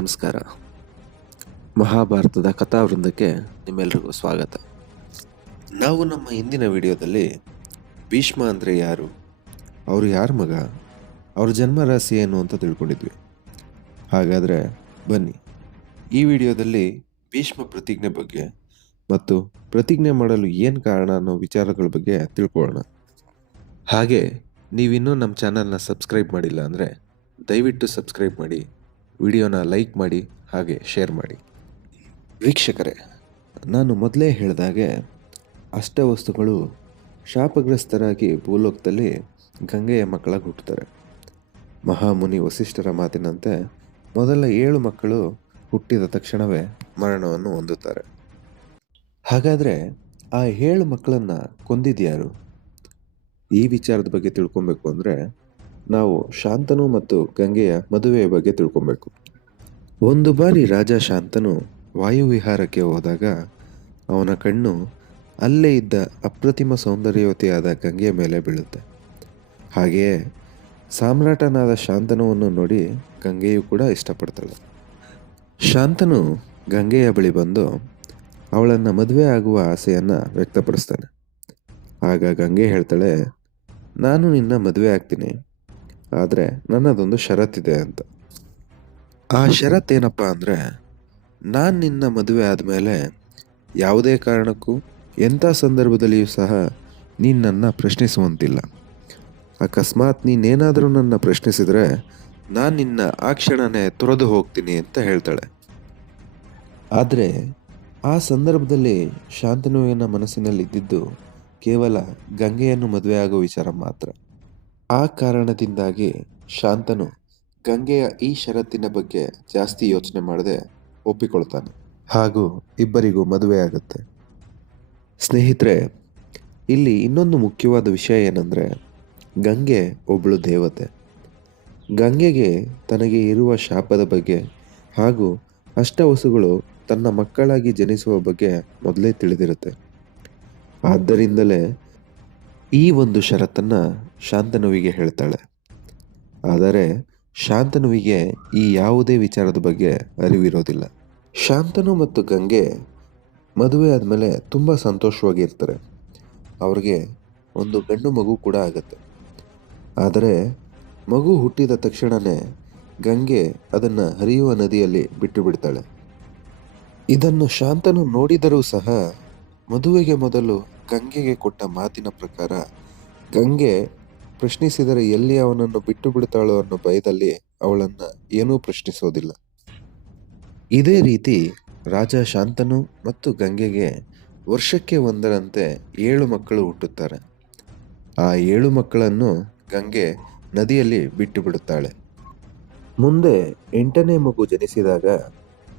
ನಮಸ್ಕಾರ. ಮಹಾಭಾರತದ ಕಥಾವೃಂದಕ್ಕೆ ನಿಮ್ಮೆಲ್ರಿಗೂ ಸ್ವಾಗತ. ನಾವು ನಮ್ಮ ಹಿಂದಿನ ವಿಡಿಯೋದಲ್ಲಿ ಭೀಷ್ಮ ಅಂದರೆ ಯಾರು? ಅವರು ಯಾರ ಮಗ? ಅವ್ರ ಜನ್ಮ ರಾಶಿ ಏನು ಅಂತ ತಿಳ್ಕೊಂಡಿದ್ವಿ. ಹಾಗಾದರೆ ಬನ್ನಿ. ಈ ವಿಡಿಯೋದಲ್ಲಿ ಭೀಷ್ಮ ಪ್ರತಿಜ್ಞೆ ಬಗ್ಗೆ ಮತ್ತು ಪ್ರತಿಜ್ಞೆ ಮಾಡಲು ಏನು ಕಾರಣ ಅನ್ನೋ ವಿಚಾರಗಳ ಬಗ್ಗೆ ತಿಳ್ಕೊಳ್ಳೋಣ. ಹಾಗೆ ನೀವಿನ್ನೂ ನಮ್ಮ ಚಾನಲ್ನ ಸಬ್ಸ್ಕ್ರೈಬ್ ಮಾಡಿಲ್ಲ ಅಂದರೆ ದಯವಿಟ್ಟು ಸಬ್ಸ್ಕ್ರೈಬ್ ಮಾಡಿ. ವಿಡಿಯೋನ ಲೈಕ್ ಮಾಡಿ, ಹಾಗೆ ಶೇರ್ ಮಾಡಿ. ವೀಕ್ಷಕರೇ, ನಾನು ಮೊದಲೇ ಹೇಳಿದಾಗೆ ಅಷ್ಟವಸ್ತುಗಳು ಶಾಪಗ್ರಸ್ತರಾಗಿ ಭೂಲೋಕದಲ್ಲಿ ಗಂಗೆಯ ಮಕ್ಕಳಾಗಿ ಹುಟ್ಟುತ್ತಾರೆ ಮಹಾಮುನಿ ವಸಿಷ್ಠರ ಮಾತಿನಂತೆ, ಮೊದಲ ಏಳು ಮಕ್ಕಳು ಹುಟ್ಟಿದ ತಕ್ಷಣವೇ ಮರಣವನ್ನು ಹೊಂದುತ್ತಾರೆ. ಹಾಗಾದರೆ, ಆ ಏಳು ಮಕ್ಕಳನ್ನು ಕೊಂದಿದ್ಯಾರು? ಈ ವಿಚಾರದ ಬಗ್ಗೆ ತಿಳ್ಕೊಬೇಕು ಅಂದರೆ ನಾವು ಶಾಂತನು ಮತ್ತು ಗಂಗೆಯ ಮದುವೆಯ ಬಗ್ಗೆ ತಿಳ್ಕೊಬೇಕು. ಒಂದು ಬಾರಿ ರಾಜ ಶಾಂತನು ವಾಯುವಿಹಾರಕ್ಕೆ ಹೋದಾಗ ಅವನ ಕಣ್ಣು ಅಲ್ಲೇ ಇದ್ದ ಅಪ್ರತಿಮ ಸೌಂದರ್ಯವತಿಯಾದ ಗಂಗೆಯ ಮೇಲೆ ಬೀಳುತ್ತೆ. ಹಾಗೆಯೇ ಸಾಮ್ರಾಟನಾದ ಶಾಂತನುವನ್ನು ನೋಡಿ ಗಂಗೆಯು ಕೂಡ ಇಷ್ಟಪಡ್ತಾಳೆ. ಶಾಂತನು ಗಂಗೆಯ ಬಳಿ ಬಂದು ಅವಳನ್ನು ಮದುವೆ ಆಗುವ ಆಸೆಯನ್ನು ವ್ಯಕ್ತಪಡಿಸ್ತಾನೆ. ಆಗ ಗಂಗೆ ಹೇಳ್ತಾಳೆ, ನಾನು ನಿನ್ನ ಮದುವೆ ಆಗ್ತೀನಿ. ಆದರೆ ನನ್ನದೊಂದು ಷರತ್ತಿದೆ ಅಂತ. ಆ ಷರತ್ತೇನಪ್ಪ ಅಂದರೆ ನಾನು ನಿನ್ನ ಮದುವೆ ಆದಮೇಲೆ ಯಾವುದೇ ಕಾರಣಕ್ಕೂ ಎಂಥ ಸಂದರ್ಭದಲ್ಲಿಯೂ ಸಹ ನೀನು ಪ್ರಶ್ನಿಸುವಂತಿಲ್ಲ. ಅಕಸ್ಮಾತ್ ನೀನೇನಾದರೂ ನನ್ನ ಪ್ರಶ್ನಿಸಿದರೆ ನಾನು ನಿನ್ನ ಆ ಕ್ಷಣನೇ ತೊರೆದು ಹೋಗ್ತೀನಿ ಅಂತ ಹೇಳ್ತಾಳೆ. ಆದರೆ ಆ ಸಂದರ್ಭದಲ್ಲಿ ಶಾಂತನುವಿನ ಮನಸ್ಸಿನಲ್ಲಿ ಇದ್ದಿದ್ದು ಕೇವಲ ಗಂಗೆಯನ್ನು ಮದುವೆ ಆಗೋ ವಿಚಾರ ಮಾತ್ರ. ಆ ಕಾರಣದಿಂದಾಗಿ ಶಾಂತನು ಗಂಗೆಯ ಈ ಷರತ್ತಿನ ಬಗ್ಗೆ ಜಾಸ್ತಿ ಯೋಚನೆ ಮಾಡದೆ ಒಪ್ಪಿಕೊಳ್ತಾನೆ. ಹಾಗೂ ಇಬ್ಬರಿಗೂ ಮದುವೆ ಆಗುತ್ತೆ. ಸ್ನೇಹಿತರೆ, ಇಲ್ಲಿ ಇನ್ನೊಂದು ಮುಖ್ಯವಾದ ವಿಷಯ ಏನಂದರೆ, ಗಂಗೆ ಒಬ್ಬಳು ದೇವತೆ. ಗಂಗೆಗೆ ತನಗೆ ಇರುವ ಶಾಪದ ಬಗ್ಗೆ ಹಾಗೂ ಅಷ್ಟವಸುಗಳು ತನ್ನ ಮಕ್ಕಳಾಗಿ ಜನಿಸುವ ಬಗ್ಗೆ ಮೊದಲೇ ತಿಳಿದಿರುತ್ತೆ. ಆದ್ದರಿಂದಲೇ ಈ ಒಂದು ಷರತ್ತನ್ನು ಶಾಂತನುವಿಗೆ ಹೇಳ್ತಾಳೆ. ಆದರೆ ಶಾಂತನುವಿಗೆ ಈ ಯಾವುದೇ ವಿಚಾರದ ಬಗ್ಗೆ ಅರಿವಿರೋದಿಲ್ಲ. ಶಾಂತನು ಮತ್ತು ಗಂಗೆ ಮದುವೆ ಆದಮೇಲೆ ತುಂಬ ಸಂತೋಷವಾಗಿರ್ತಾರೆ ಅವ್ರಿಗೆ ಒಂದು ಗಂಡು ಮಗು ಕೂಡ ಆಗುತ್ತೆ. ಆದರೆ ಮಗು ಹುಟ್ಟಿದ ತಕ್ಷಣವೇ ಗಂಗೆ ಅದನ್ನು ಹರಿಯುವ ನದಿಯಲ್ಲಿ ಬಿಟ್ಟು ಬಿಡ್ತಾಳೆ. ಇದನ್ನು ಶಾಂತನು ನೋಡಿದರೂ ಸಹ ಮದುವೆಗೆ ಮೊದಲು ಗಂಗೆಗೆ ಕೊಟ್ಟ ಮಾತಿನ ಪ್ರಕಾರ, ಗಂಗೆ ಪ್ರಶ್ನಿಸಿದರೆ ಎಲ್ಲಿ ಅವನನ್ನು ಬಿಟ್ಟು ಬಿಡ್ತಾಳೋ ಅನ್ನೋ ಭಯದಲ್ಲಿ ಅವಳನ್ನು ಏನೂ ಪ್ರಶ್ನಿಸೋದಿಲ್ಲ. ಇದೇ ರೀತಿ ರಾಜ ಶಾಂತನು ಮತ್ತು ಗಂಗೆಗೆ ವರ್ಷಕ್ಕೆ ಒಂದರಂತೆ ಏಳು ಮಕ್ಕಳು ಹುಟ್ಟುತ್ತಾರೆ. ಆ ಏಳು ಮಕ್ಕಳನ್ನು ಗಂಗೆ ನದಿಯಲ್ಲಿ ಬಿಟ್ಟು ಬಿಡುತ್ತಾಳೆ. ಮುಂದೆ ಎಂಟನೇ ಮಗು ಜನಿಸಿದಾಗ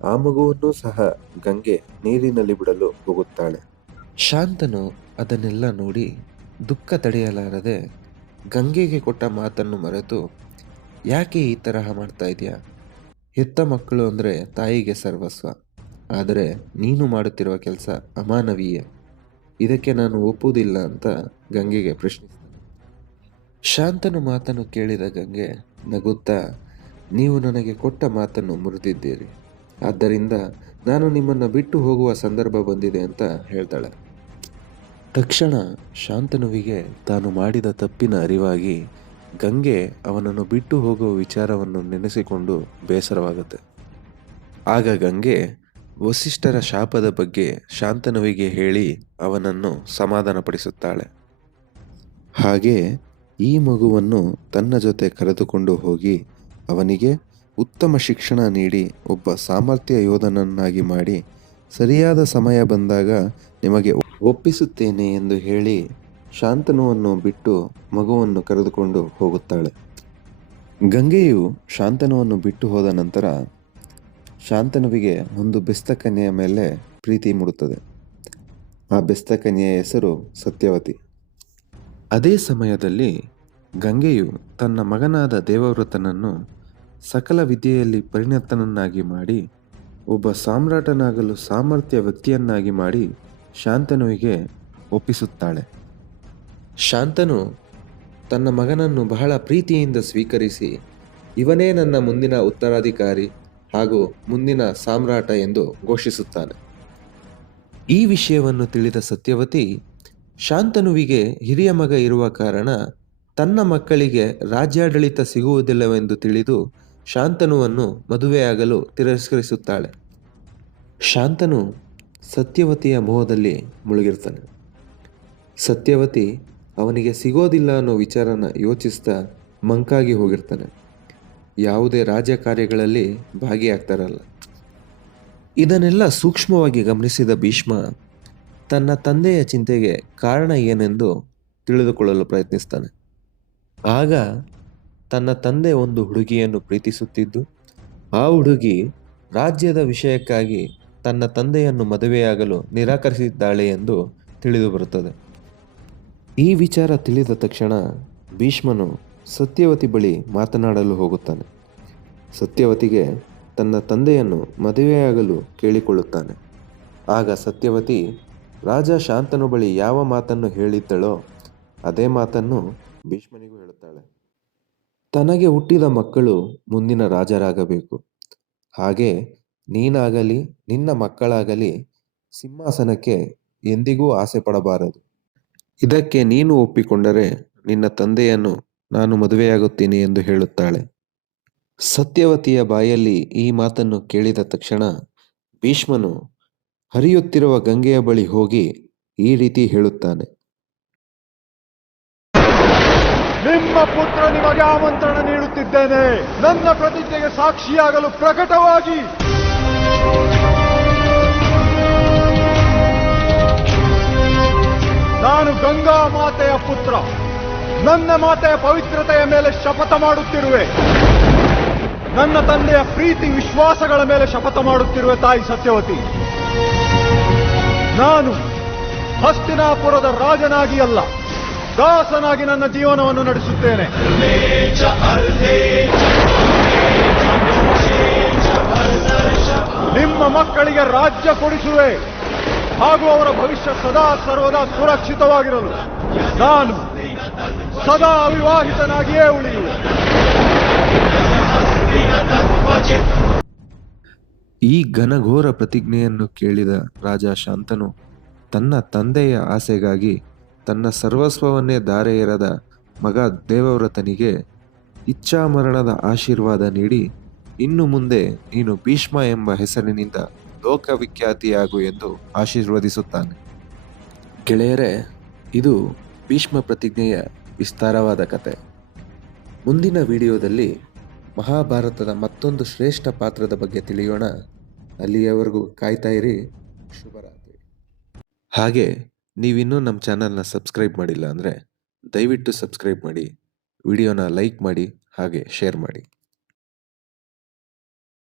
ಆ ಮಗುವನ್ನು ಸಹ ಗಂಗೆ ನೀರಿನಲ್ಲಿ ಬಿಡಲು ಹೋಗುತ್ತಾಳೆ. ಶಾಂತನು ಅದನ್ನೆಲ್ಲ ನೋಡಿ ದುಃಖ ತಡೆಯಲಾರದೆ ಗಂಗೆಗೆ ಕೊಟ್ಟ ಮಾತನ್ನು ಮರೆತು, ಯಾಕೆ ಈ ತರಹ ಮಾಡ್ತಾ ಇದೆಯಾ ಹೆತ್ತ ಮಕ್ಕಳು ಅಂದರೆ ತಾಯಿಗೆ ಸರ್ವಸ್ವ. ಆದರೆ ನೀನು ಮಾಡುತ್ತಿರುವ ಕೆಲಸ ಅಮಾನವೀಯ. ಇದಕ್ಕೆ ನಾನು ಒಪ್ಪುವುದಿಲ್ಲ ಅಂತ ಗಂಗೆಗೆ ಪ್ರಶ್ನಿಸಿದ ಶಾಂತನು ಮಾತನ್ನು ಕೇಳಿದ ಗಂಗೆ ನಗುತ್ತಾ, ನೀವು ನನಗೆ ಕೊಟ್ಟ ಮಾತನ್ನು ಮುರಿದಿದ್ದೀರಿ ಆದ್ದರಿಂದ ನಾನು ನಿಮ್ಮನ್ನು ಬಿಟ್ಟು ಹೋಗುವ ಸಂದರ್ಭ ಬಂದಿದೆ ಅಂತ ಹೇಳ್ತಾಳೆ. ತಕ್ಷಣ ಶಾಂತನುವಿಗೆ ತಾನು ಮಾಡಿದ ತಪ್ಪಿನ ಅರಿವಾಗಿ ಗಂಗೆ ಅವನನ್ನು ಬಿಟ್ಟು ಹೋಗುವ ವಿಚಾರವನ್ನು ನೆನೆಸಿಕೊಂಡು ಬೇಸರವಾಗುತ್ತೆ. ಆಗ ಗಂಗೆ ವಸಿಷ್ಠರ ಶಾಪದ ಬಗ್ಗೆ ಶಾಂತನುವಿಗೆ ಹೇಳಿ ಅವನನ್ನು ಸಮಾಧಾನಪಡಿಸುತ್ತಾಳೆ. ಹಾಗೆ ಈ ಮಗುವನ್ನು ತನ್ನ ಜೊತೆ ಕರೆದುಕೊಂಡು ಹೋಗಿ ಅವನಿಗೆ ಉತ್ತಮ ಶಿಕ್ಷಣ ನೀಡಿ ಒಬ್ಬ ಸಾಮರ್ಥ್ಯ ಯೋಧನನ್ನಾಗಿ ಮಾಡಿ ಸರಿಯಾದ ಸಮಯ ಬಂದಾಗ ನಿಮಗೆ ಒಪ್ಪಿಸುತ್ತೇನೆ ಎಂದು ಹೇಳಿ ಶಾಂತನುವನ್ನು ಬಿಟ್ಟು ಮಗುವನ್ನು ಕರೆದುಕೊಂಡು ಹೋಗುತ್ತಾಳೆ. ಗಂಗೆಯು ಶಾಂತನುವನ್ನು ಬಿಟ್ಟು ಹೋದ ನಂತರ ಶಾಂತನುವಿಗೆ ಒಂದು ಬೆಸ್ತ ಕನ್ಯೆಯ ಮೇಲೆ ಪ್ರೀತಿ ಮೂಡುತ್ತದೆ. ಆ ಬೆಸ್ತ ಕನ್ಯೆಯ ಹೆಸರು ಸತ್ಯವತಿ. ಅದೇ ಸಮಯದಲ್ಲಿ ಗಂಗೆಯು ತನ್ನ ಮಗನಾದ ದೇವವ್ರತನನ್ನು ಸಕಲ ವಿದ್ಯೆಯಲ್ಲಿ ಪರಿಣತನನ್ನಾಗಿ ಮಾಡಿ, ಒಬ್ಬ ಸಾಮ್ರಾಟನಾಗಲು ಸಾಮರ್ಥ್ಯ ವ್ಯಕ್ತಿಯನ್ನಾಗಿ ಮಾಡಿ ಶಾಂತನುವಿಗೆ ಒಪ್ಪಿಸುತ್ತಾಳೆ. ಶಾಂತನು ತನ್ನ ಮಗನನ್ನು ಬಹಳ ಪ್ರೀತಿಯಿಂದ ಸ್ವೀಕರಿಸಿ, ಇವನೇ ನನ್ನ ಮುಂದಿನ ಉತ್ತರಾಧಿಕಾರಿ ಹಾಗೂ ಮುಂದಿನ ಸಾಮ್ರಾಟ ಎಂದು ಘೋಷಿಸುತ್ತಾನೆ. ಈ ವಿಷಯವನ್ನು ತಿಳಿದ ಸತ್ಯವತಿ, ಶಾಂತನುವಿಗೆ ಹಿರಿಯ ಮಗ ಇರುವ ಕಾರಣ ತನ್ನ ಮಕ್ಕಳಿಗೆ ರಾಜ್ಯಾಡಳಿತ ಸಿಗುವುದಿಲ್ಲವೆಂದು ತಿಳಿದು ಶಾಂತನುವನ್ನು ಮದುವೆಯಾಗಲು ತಿರಸ್ಕರಿಸುತ್ತಾಳೆ. ಶಾಂತನು ಸತ್ಯವತಿಯ ಮೋಹದಲ್ಲಿ ಮುಳುಗಿರ್ತಾನೆ. ಸತ್ಯವತಿ ಅವನಿಗೆ ಸಿಗೋದಿಲ್ಲ ಅನ್ನೋ ವಿಚಾರನ ಯೋಚಿಸ್ತಾ ಮಂಕಾಗಿ ಹೋಗಿರ್ತಾನೆ. ಯಾವುದೇ ರಾಜ್ಯ ಕಾರ್ಯಗಳಲ್ಲಿ ಭಾಗಿಯಾಗ್ತಾರಲ್ಲ. ಇದನ್ನೆಲ್ಲ ಸೂಕ್ಷ್ಮವಾಗಿ ಗಮನಿಸಿದ ಭೀಷ್ಮ ತನ್ನ ತಂದೆಯ ಚಿಂತೆಗೆ ಕಾರಣ ಏನೆಂದು ತಿಳಿದುಕೊಳ್ಳಲು ಪ್ರಯತ್ನಿಸ್ತಾನೆ. ಆಗ ತನ್ನ ತಂದೆ ಒಂದು ಹುಡುಗಿಯನ್ನು ಪ್ರೀತಿಸುತ್ತಿದ್ದು, ಆ ಹುಡುಗಿ ರಾಜ್ಯದ ವಿಷಯಕ್ಕಾಗಿ ತನ್ನ ತಂದೆಯನ್ನು ಮದುವೆಯಾಗಲು ನಿರಾಕರಿಸಿದ್ದಾಳೆ ಎಂದು ತಿಳಿದು ಬರುತ್ತದೆ. ಈ ವಿಚಾರ ತಿಳಿದ ತಕ್ಷಣ ಭೀಷ್ಮನು ಸತ್ಯವತಿ ಬಳಿ ಮಾತನಾಡಲು ಹೋಗುತ್ತಾನೆ. ಸತ್ಯವತಿಗೆ ತನ್ನ ತಂದೆಯನ್ನು ಮದುವೆಯಾಗಲು ಕೇಳಿಕೊಳ್ಳುತ್ತಾನೆ. ಆಗ ಸತ್ಯವತಿ, ರಾಜ ಶಾಂತನು ಬಳಿ ಯಾವ ಮಾತನ್ನು ಹೇಳಿದ್ದಳೋ, ಅದೇ ಮಾತನ್ನು ಭೀಷ್ಮನಿಗೂ ಹೇಳುತ್ತಾಳೆ. ತನಗೆ ಹುಟ್ಟಿದ ಮಕ್ಕಳು ಮುಂದಿನ ರಾಜರಾಗಬೇಕು. ಹಾಗೆ ನೀನಾಗಲಿ, ನಿನ್ನ ಮಕ್ಕಳಾಗಲಿ ಸಿಂಹಾಸನಕ್ಕೆ ಎಂದಿಗೂ ಆಸೆ ಪಡಬಾರದು. ಇದಕ್ಕೆ ನೀನು ಒಪ್ಪಿಕೊಂಡರೆ ನಿನ್ನ ತಂದೆಯನ್ನು ನಾನು ಮದುವೆಯಾಗುತ್ತೀನಿ ಎಂದು ಹೇಳುತ್ತಾಳೆ. ಸತ್ಯವತಿಯ ಬಾಯಲ್ಲಿ ಈ ಮಾತನ್ನು ಕೇಳಿದ ತಕ್ಷಣ ಭೀಷ್ಮನು ಹರಿಯುತ್ತಿರುವ ಗಂಗೆಯ ಬಳಿ ಹೋಗಿ ಈ ರೀತಿ ಹೇಳುತ್ತಾನೆ. ನಿಮ್ಮ ಪುತ್ರ ನಿಮಗೆ ಆಮಂತ್ರಣ ನೀಡುತ್ತಿದ್ದೇನೆ. ನನ್ನ ಪ್ರತಿಜ್ಞೆಗೆ ಸಾಕ್ಷಿಯಾಗಲು ಪ್ರಕಟವಾಗಿ. ನಾನು ಗಂಗಾ ಮಾತೆಯ ಪುತ್ರ. ನನ್ನ ಮಾತೆಯ ಪವಿತ್ರತೆಯ ಮೇಲೆ ಶಪಥ ಮಾಡುತ್ತಿರುವೆ. ನನ್ನ ತಂದೆಯ ಪ್ರೀತಿ ವಿಶ್ವಾಸಗಳ ಮೇಲೆ ಶಪಥ ಮಾಡುತ್ತಿರುವೆ ತಾಯಿ ಸತ್ಯವತಿ. ನಾನು ಹಸ್ತಿನಾಪುರದ ರಾಜನಾಗಿ ಅಲ್ಲ. ದಾಸನಾಗಿ ನನ್ನ ಜೀವನವನ್ನು ನಡೆಸುತ್ತೇನೆ. ನಿಮ್ಮ ಮಕ್ಕಳಿಗೆ ರಾಜ್ಯ ಕೊಡಿಸುವೆ. ಹಾಗೂ ಅವರ ಭವಿಷ್ಯ ಸದಾ ಸರ್ವದಾ ಸುರಕ್ಷಿತವಾಗಿರಲು ನಾನು ಸದಾ ಅವಿವಾಹಿತನಾಗಿಯೇ ಉಳಿಯುವೆ. ಈ ಘನಘೋರ ಪ್ರತಿಜ್ಞೆಯನ್ನು ಕೇಳಿದ ರಾಜ ಶಾಂತನು ತನ್ನ ತಂದೆಯ ಆಸೆಗಾಗಿ ತನ್ನ ಸರ್ವಸ್ವವನ್ನೇ ಧಾರೆ ಎರೆದ ಮಗ ದೇವವ್ರತನಿಗೆ ಇಚ್ಛಾಮರಣದ ಆಶೀರ್ವಾದ ನೀಡಿ, ಇನ್ನು ಮುಂದೆ ನೀನು ಭೀಷ್ಮ ಎಂಬ ಹೆಸರಿನಿಂದ ಲೋಕವಿಖ್ಯಾತಿಯಾಗು ಎಂದು ಆಶೀರ್ವದಿಸುತ್ತಾನೆ. ಗೆಳೆಯರೇ, ಇದು ಭೀಷ್ಮ ಪ್ರತಿಜ್ಞೆಯ ವಿಸ್ತಾರವಾದ ಕತೆ. ಮುಂದಿನ ವಿಡಿಯೋದಲ್ಲಿ ಮಹಾಭಾರತದ ಮತ್ತೊಂದು ಶ್ರೇಷ್ಠ ಪಾತ್ರದ ಬಗ್ಗೆ ತಿಳಿಯೋಣ. ಅಲ್ಲಿಯವರೆಗೂ ಕಾಯ್ತಾ ಇರಿ. ಶುಭರಾತ್ರಿ. ಹಾಗೆ ನೀವಿನ್ನೂ ನಮ್ಮ ಚಾನಲ್ನ ಸಬ್ಸ್ಕ್ರೈಬ್ ಮಾಡಿಲ್ಲ ಅಂದರೆ ದಯವಿಟ್ಟು ಸಬ್ಸ್ಕ್ರೈಬ್ ಮಾಡಿ, ವಿಡಿಯೋನ ಲೈಕ್ ಮಾಡಿ, ಹಾಗೆ ಶೇರ್ ಮಾಡಿ.